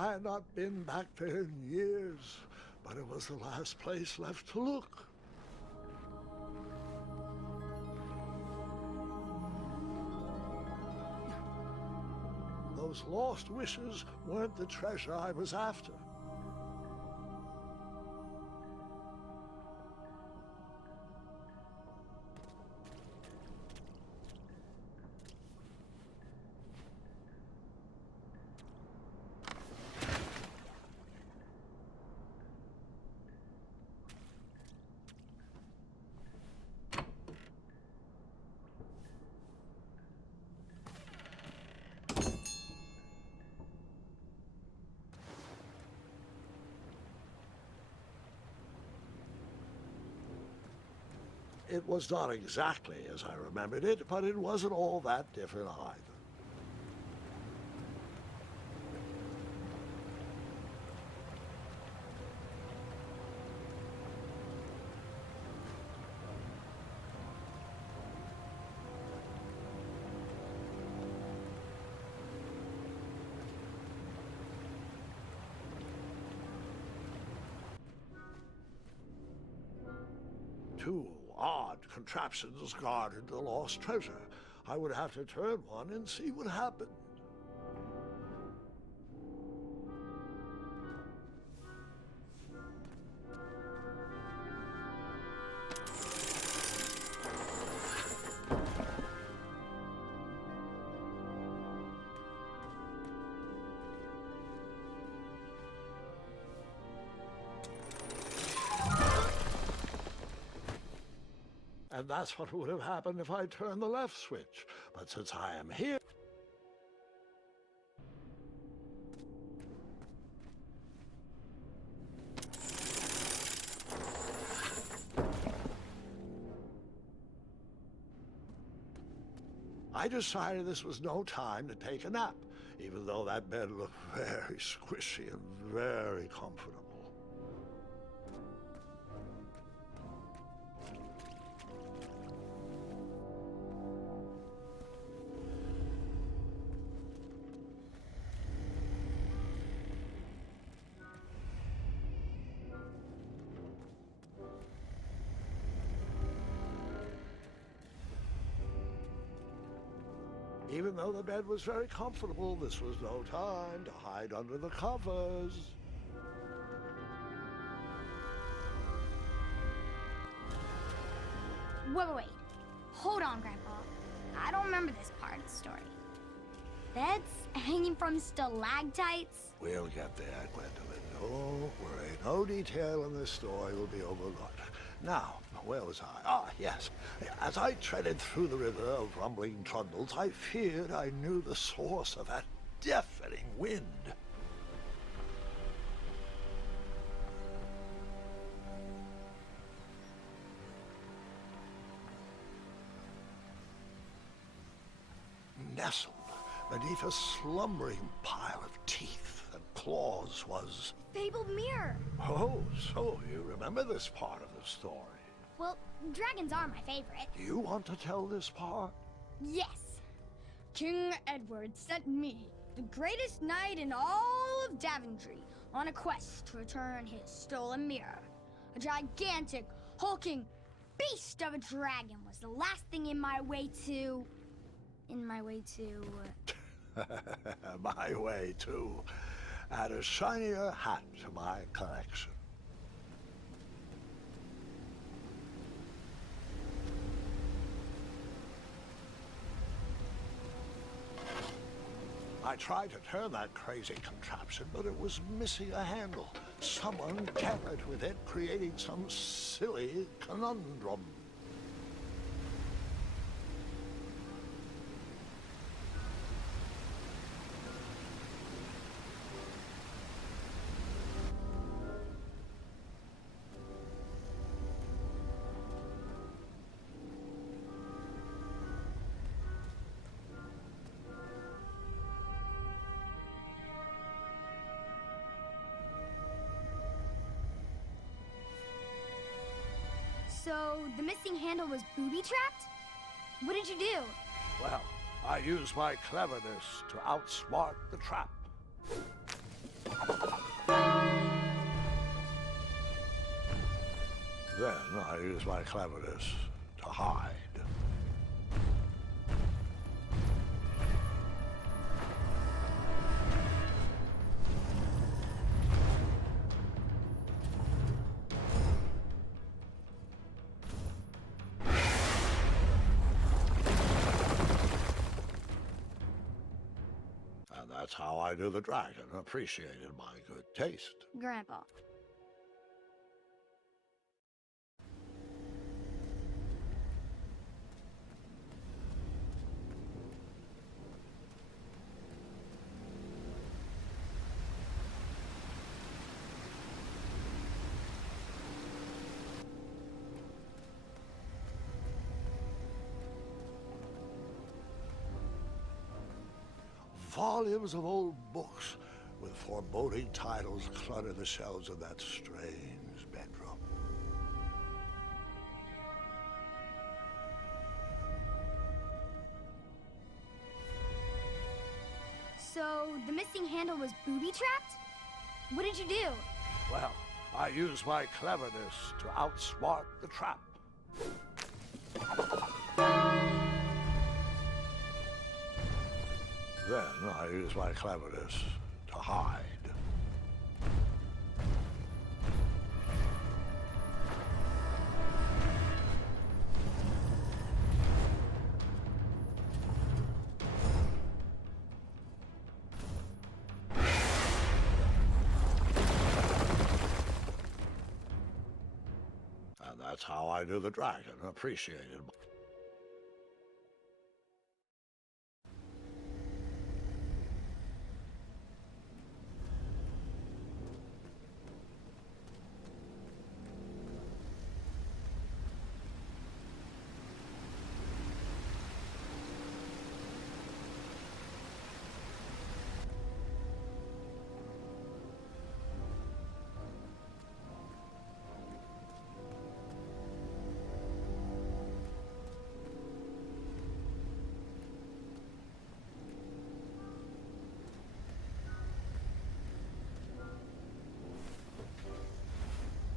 I had not been back there in years, but it was the last place left to look. Those lost wishes weren't the treasure I was after. It was not exactly as I remembered it, but it wasn't all that different either. Two odd contraptions guarded the lost treasure. I would have to turn one and see what happened. And that's what would have happened if I turned the left switch. But since I am here... I decided this was no time to take a nap, even though that bed looked very squishy and very comfortable. Even though the bed was very comfortable, this was no time to hide under the covers. Wait. Hold on, Grandpa. I don't remember this part of the story. Beds hanging from stalactites? We'll get there, Gwendolyn. Don't worry. No detail in this story will be overlooked. Now, where was I? Ah, yes. As I treaded through the river of rumbling trundles, I feared I knew the source of that deafening wind. Nestled beneath a slumbering pile of teeth and claws was... Fabled mirror. Oh, so you remember this part of the story? Well, dragons are my favorite. Do you want to tell this part? Yes. King Edward sent me, the greatest knight in all of Daventry, on a quest to return his stolen mirror. A gigantic, hulking beast of a dragon was the last thing in my way to... My way to add a shinier hat to my collection. I tried to turn that crazy contraption, but it was missing a handle. Someone tampered with it, creating some silly conundrum. So, the missing handle was booby-trapped? What did you do? Well, I used my cleverness to outsmart the trap. Then I use my cleverness to hide. And that's how I knew the dragon appreciated my good taste. Grandpa. Volumes of old books with foreboding titles clutter the shelves of that strange bedroom. So, the missing handle was booby-trapped? What did you do? Well, I use my cleverness to outsmart the trap. Then I use my cleverness to hide. And that's how I knew the dragon appreciated my...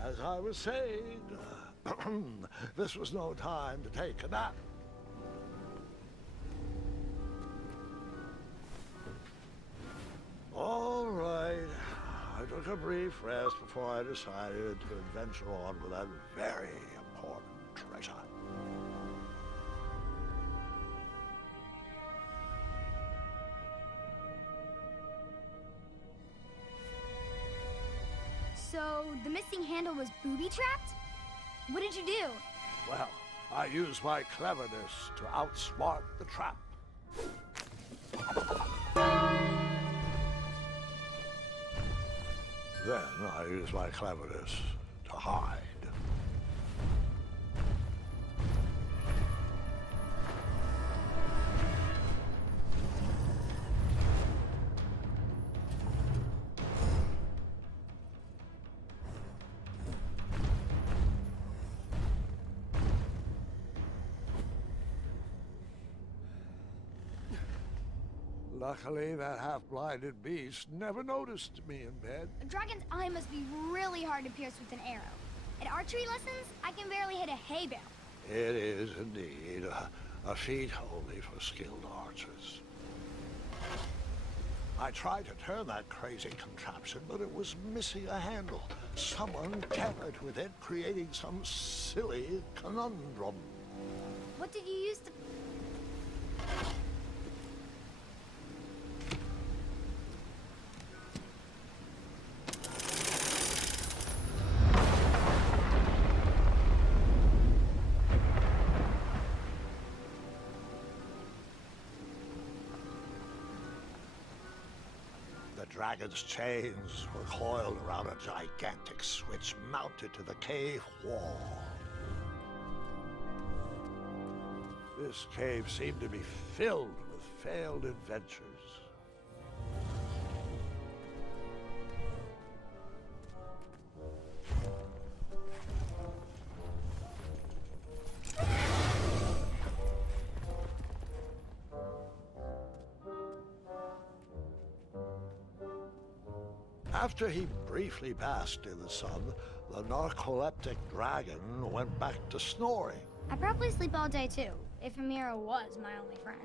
As I was saying, this was no time to take a nap. All right. I took a brief rest before I decided to adventure on with that very important treasure. So, the missing handle was booby-trapped? What did you do? Well, I used my cleverness to outsmart the trap. Then I used my cleverness to hide. Luckily, that half-blinded beast never noticed me in bed. A dragon's eye must be really hard to pierce with an arrow. At archery lessons, I can barely hit a hay bale. It is indeed a feat only for skilled archers. I tried to turn that crazy contraption, but it was missing a handle. Someone tampered with it, creating some silly conundrum. What did you use to... The dragon's chains were coiled around a gigantic switch mounted to the cave wall. This cave seemed to be filled with failed adventures. After he briefly basked in the sun, the narcoleptic dragon went back to snoring. I'd probably sleep all day too, if Amira was my only friend.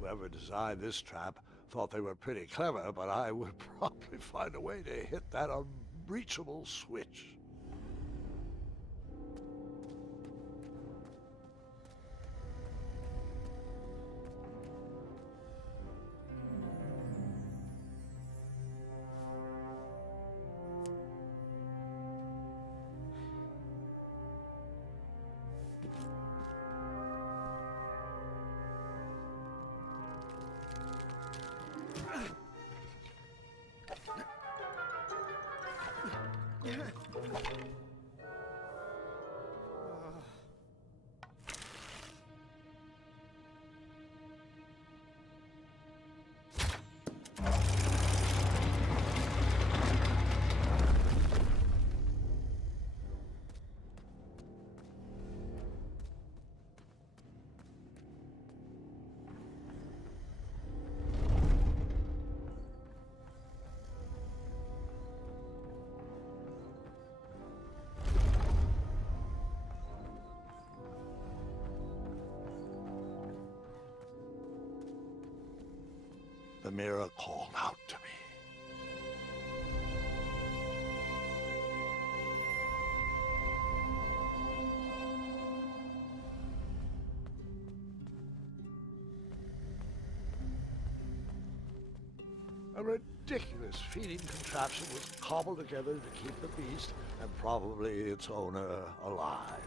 Whoever designed this trap thought they were pretty clever, but I would probably find a way to hit that unreachable switch. The mirror called out to me. A ridiculous feeding contraption was cobbled together to keep the beast and probably its owner alive.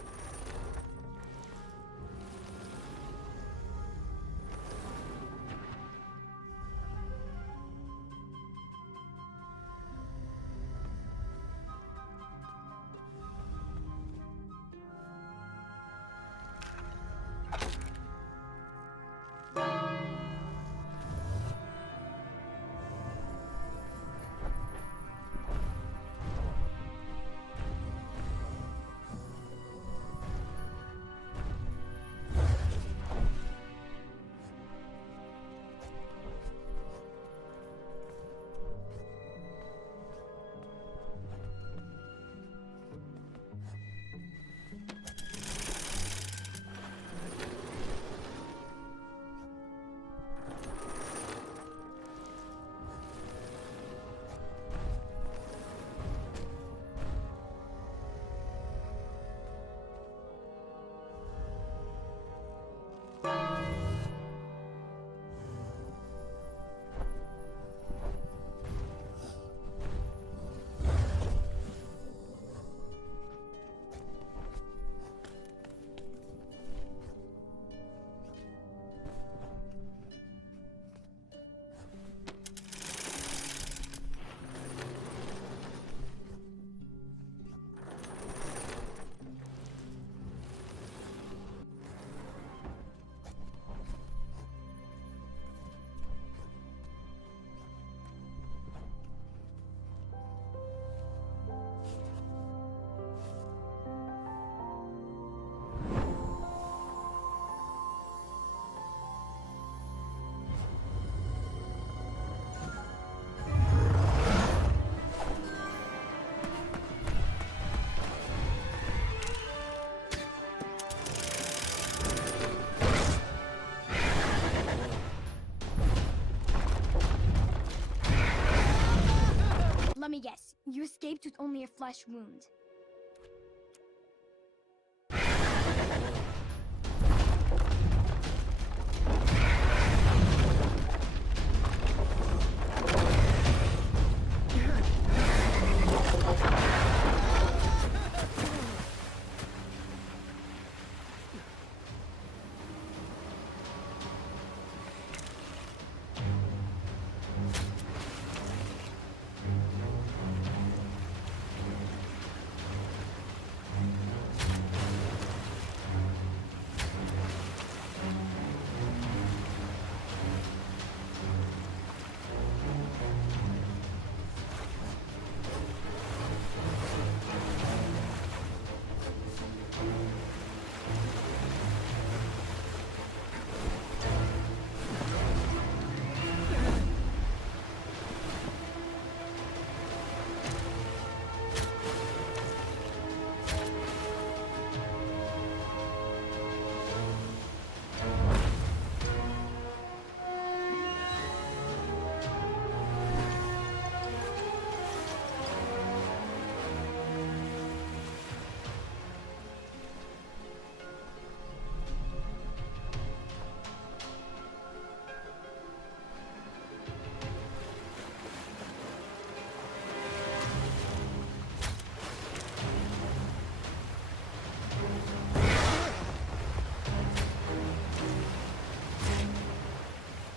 me guess. You escaped with only a flesh wound.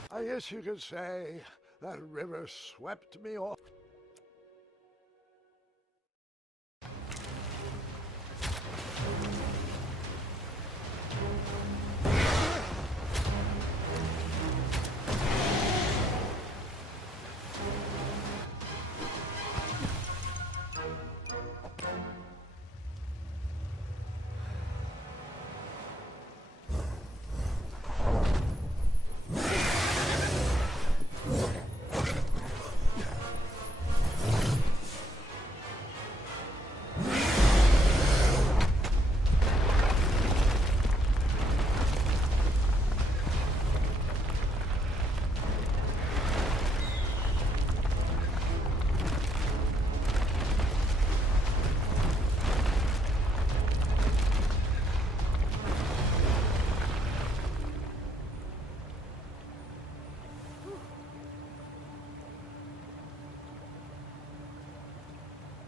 I guess you could say that river swept me off.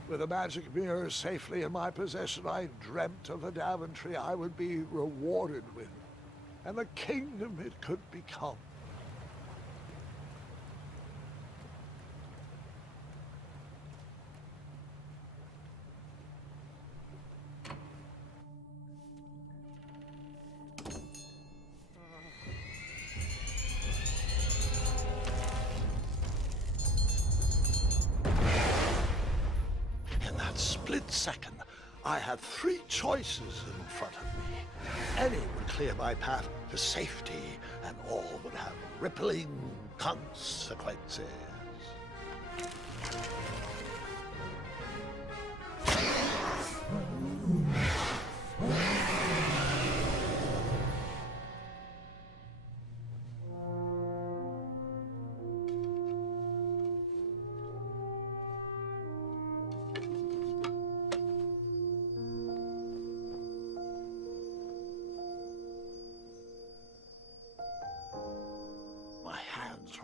With the magic mirror safely in my possession, I dreamt of the Daventry I would be rewarded with, and the kingdom it could become. Split second, I had three choices in front of me. Any would clear my path to safety, and all would have rippling consequences.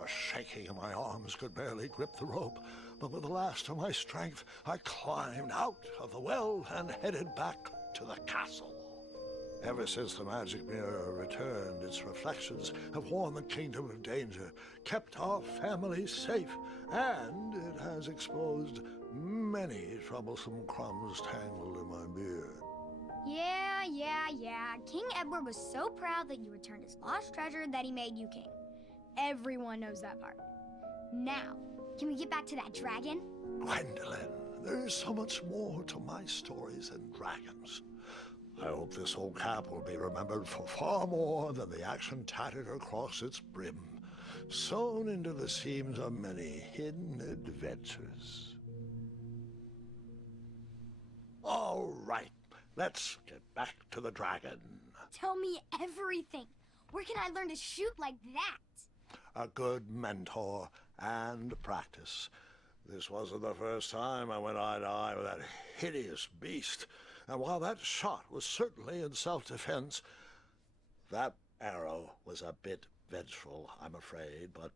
Were shaking and my arms could barely grip the rope, but with the last of my strength, I climbed out of the well and headed back to the castle. Ever since the magic mirror returned, its reflections have warned the kingdom of danger, kept our family safe, and it has exposed many troublesome crumbs tangled in my beard. Yeah. King Edward was so proud that you returned his lost treasure that he made you king. Everyone knows that part. Now, can we get back to that dragon? Gwendolyn, there is so much more to my stories than dragons. I hope this old cap will be remembered for far more than the action tattered across its brim, sewn into the seams of many hidden adventures. All right, let's get back to the dragon. Tell me everything. Where can I learn to shoot like that? A good mentor and practice. This wasn't the first time I went eye to eye with that hideous beast, and while that shot was certainly in self-defense, that arrow was a bit vengeful, I'm afraid, but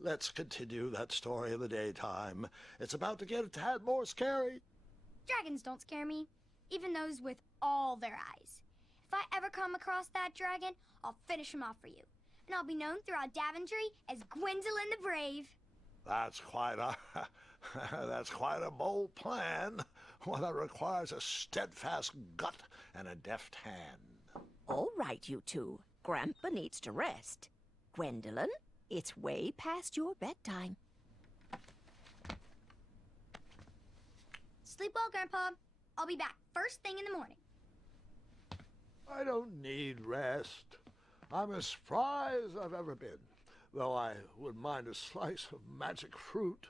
let's continue that story in the daytime. It's about to get a tad more scary. Dragons don't scare me, even those with all their eyes. If I ever come across that dragon, I'll finish him off for you. And I'll be known throughout Daventry as Gwendolyn the Brave. That's quite a... that's quite a bold plan. One that requires a steadfast gut and a deft hand. All right, you two. Grandpa needs to rest. Gwendolyn, it's way past your bedtime. Sleep well, Grandpa. I'll be back first thing in the morning. I don't need rest. I'm as spry as I've ever been, though I wouldn't mind a slice of magic fruit.